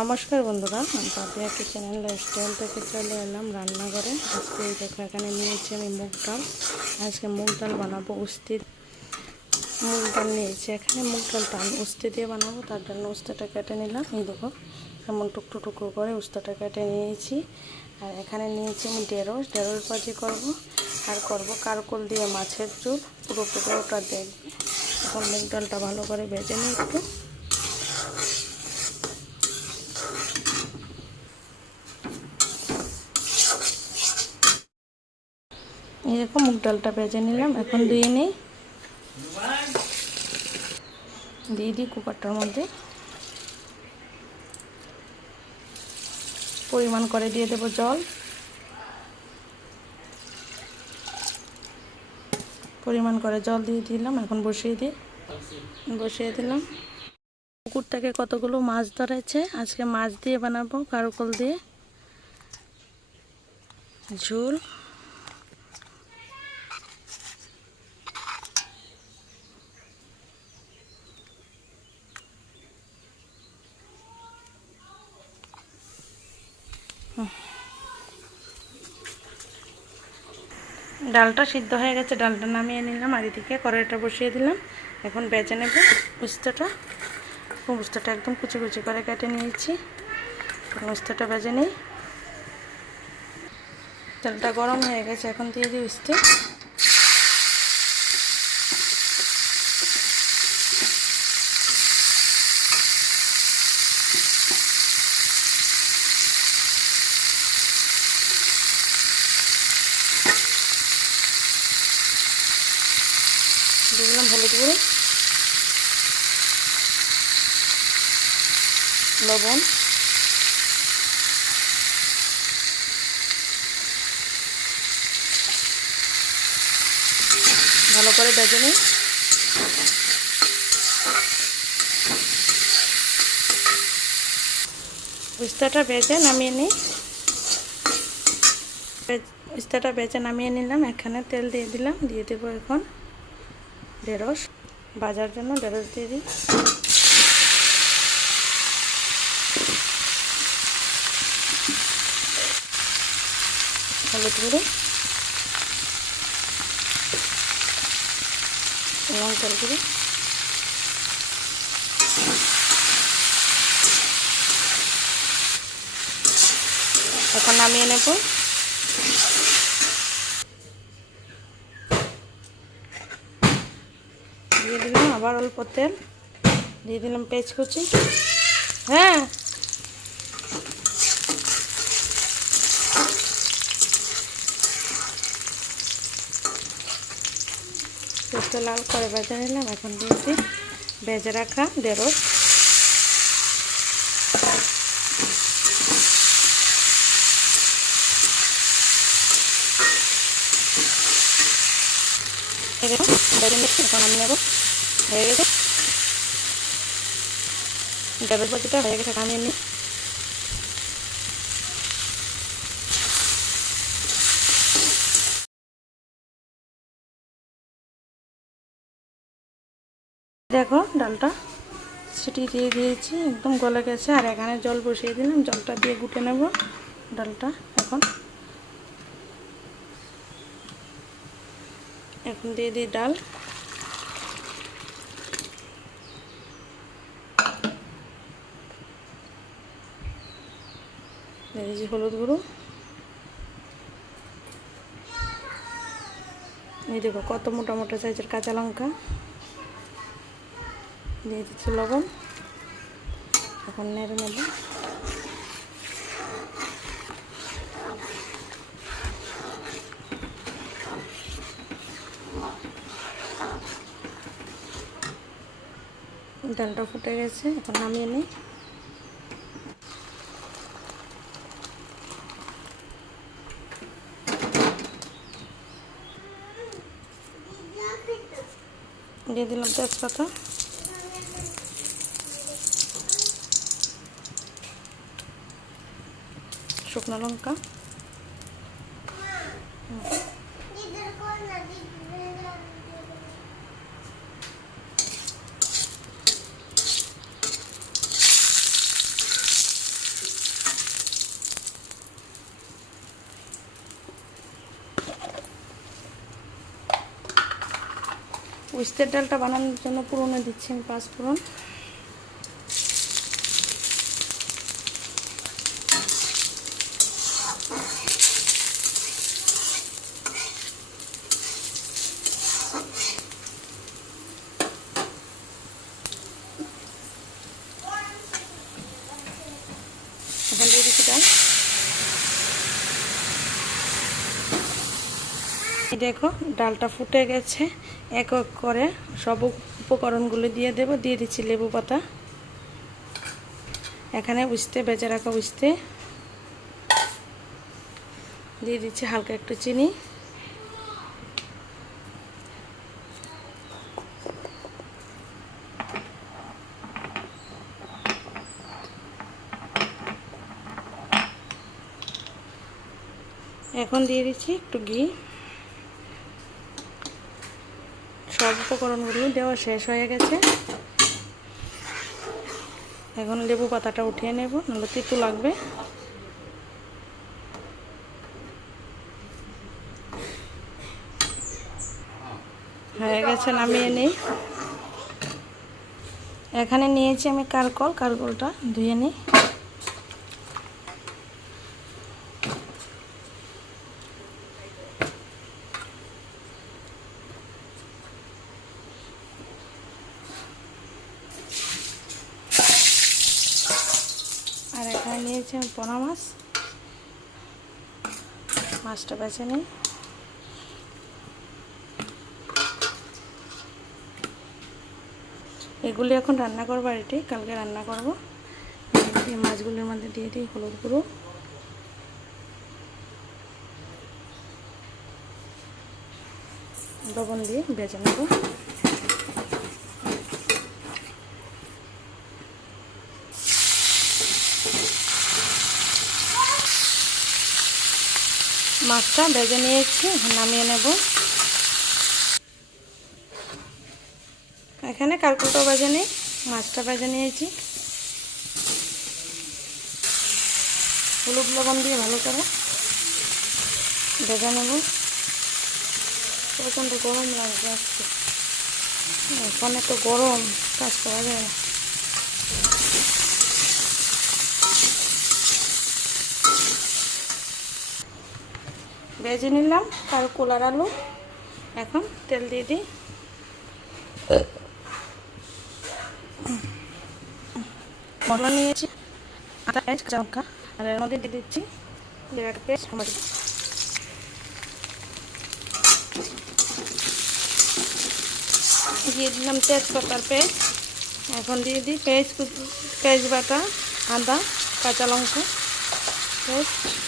নমস্কার বন্ধুরা, আমি পাপিয়া কিচেন লাইফস্টাইল থেকে চলে এলাম রান্নাঘরে। আজকে দেখো, এখানে নিয়েছি আমি মুগ ডাল। আজকে মুগ ডাল বানাবো উস্তি মুগ ডাল নিয়েছি এখানে মুগ ডালটা আমি উস্তি দিয়ে বানাবো, তার জন্য উস্তাটা কেটে নিলাম। এই দেখো, এমন টুকরো টুকরো করে উস্তাটা কেটে নিয়েছি। আর এখানে নিয়েছি আমি ঢেঁড়স। ঢেঁড়স ভাজি করব। আর করব কারকল দিয়ে মাছের চুল পুরো পুরোটা দেখবে। এখন মুগ ডালটা ভালো করে ভেজে নিই একটু। এরকম মুগ ডালটা ভেজে নিলাম, এখন দিয়ে নেই। দিয়ে দিই কুকারটার মধ্যে। পরিমাণ করে দিয়ে দেবো জল। পরিমাণ করে জল দিয়ে দিলাম, এখন বসিয়ে দিই। বসিয়ে দিলাম। পুকুর থেকে কতগুলো মাছ ধরেছে? আজকে মাছ দিয়ে বানাবো, কারকল দিয়ে। ঝোল। ডালটা সিদ্ধ হয়ে গেছে, ডালটা নামিয়ে নিলাম, আর এদিকে কড়াইটা বসিয়ে দিলাম। এখন বেজে নেবে উস্তাটা উস্তাটা একদম কুচি কুচি করে কেটে নিয়েছি। উস্তাটা বেজে নেই। তেলটা গরম হয়ে গেছে, এখন দিয়ে দিই উস্তে। দিয়ে দিলাম হলুদ গুঁড়ো, লবণ। ভালো করে বেজে নিই। উস্তাটা বেজে নামিয়ে নিই। উস্তাটা বেজে নামিয়ে নিলাম। এখানে তেল দিয়ে দিলাম, দিয়ে দেবো এখন। ঢেঁড়স বাজার জন্য ঢেঁড়স দিয়ে দিই। হলুদ গুঁড়ো। লঙ্কার গুঁড়ো। এখন নামিয়ে নেব দিয়ে দিলাম আবার অল্প তেল দিয়ে দিলাম পেঁয়াজ কুচি হ্যাঁ। পেঁয়াজটা লাল করে ভেজে নিলাম, এখন দিয়েছি ভেজে রাখা ঢেঁড়স। এখন আমি নেব। হয়ে গেছে। ভাজিটা হয়ে গেছে দেখো, ডালটা সিটি দিয়ে দিয়েছি, একদম গলে গেছে। আর এখানে জল বসিয়ে দিলাম, জলটা দিয়ে গুটে নেব। ডালটা এখন। এখন দিয়ে দিই ডাল। দিয়েছি হলুদ গুঁড়ো। এই দেখো কত মোটা মোটা সাইজের কাঁচা লঙ্কা। দিয়ে দিচ্ছি লবণ। এখন নেড়ে নেব। ডালটা ফুটে গেছে, এখন নামিয়ে নিই। দিয়ে দিলাম তেজপাতা। শুকনো লঙ্কা। উস্তের ডালটা বানানোর জন্য পুরনো দিচ্ছি আমি পাঁচ পুরন এখন দিয়ে দিচ্ছি ডাল এই দেখো, ডালটা ফুটে গেছে। এক এক করে সব উপকরণগুলো দিয়ে দেব, দিয়ে দিচ্ছি লেবু পাতা। এখানে উঠতে বেজে রাখা উঠতে দিয়ে দিচ্ছি হালকা একটু চিনি। এখন দিয়ে দিচ্ছি একটু ঘি। সব উপকরণগুলো দেওয়া শেষ হয়ে গেছে। এখন লেবু পাতাটা উঠিয়ে নেব, নাহলে তিতু লাগবে। হয়ে গেছে, নামিয়ে নেই। এখানে নিয়েছি আমি কারকল, কারকলটা ধুয়ে নিই আর এখানে নিয়েছি আমি পোনা মাছ। মাছটা বেছে নিই। এগুলি এখন রান্না করব আর এটি, কালকে রান্না করব। এই মাছগুলির মধ্যে দিয়ে দিই হলুদ গুঁড়ো। লবণ দিয়ে ভেজে নেব। মাছটা ভেজে নিয়েছি, নামিয়ে নেব। এখানে কালকুলটাও ভেজে নিই, মাছটা ভেজে নিয়েছি। হলুদ লবণ দিয়ে ভালো করে ভেজে নেব। প্রচণ্ড গরম লাগবে আজকে। ওখানে তো গরম কাজ করা যায় না ভেজে নিলাম, তার কোলার আলু। এখন তেল দিয়ে দিই। মশলা নিয়েছি, আদা পেঁয়াজ কাঁচা লঙ্কা, আর এর মধ্যে দিয়ে দিচ্ছি পেস্ট, টমেটো দিয়ে দিলাম তেজপাতার পেস্ট। এখন দিয়ে দিই পেঁয়াজ পেঁয়াজ বাটা, আদা, কাঁচা লঙ্কা। পেস্ট।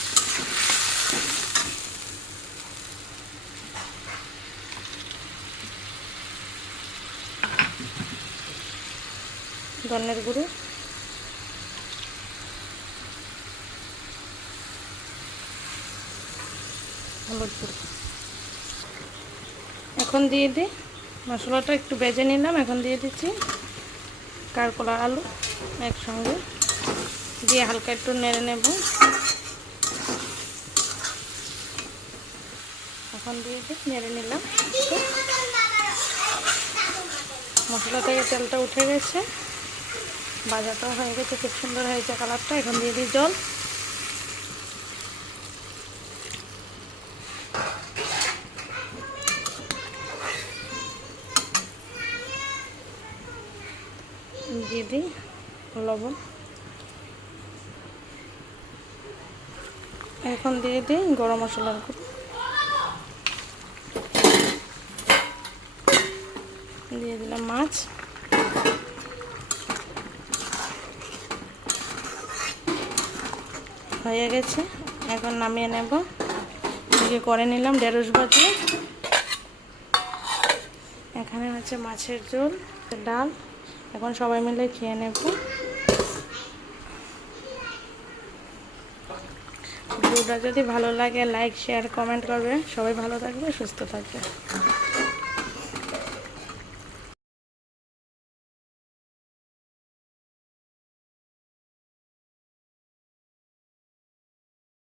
ধনের গুঁড়ো। হলুদ গুঁড়ো। এখন দিয়ে দিই। মশলাটা একটু বেজে নিলাম। এখন দিয়ে দিচ্ছি কারকলা আলু একসঙ্গে। দিয়ে হালকা একটু নেড়ে নেব। এখন দিয়ে দিই, নেড়ে নিলাম। মশলা থেকে তেলটা উঠে গেছে। বাজারটাও হয়ে গেছে, খুব সুন্দর হয়েছে কালারটা। এখন দিয়ে দিই জল। দিয়ে দিই লবণ। এখন দিয়ে দিই গরম মশলার গুঁড়ো। দিয়ে দিলাম মাছ। হয়ে গেছে। এখন নামিয়ে নেব। এদিকে করে নিলাম ঢেঁড়স ভাজি। এখানে হচ্ছে মাছের ঝোল ডাল। এখন সবাই মিলে খেয়ে নেব। ভিডিওটা যদি ভালো লাগে লাইক শেয়ার কমেন্ট করবে। সবাই ভালো থাকবে, সুস্থ থাকবে।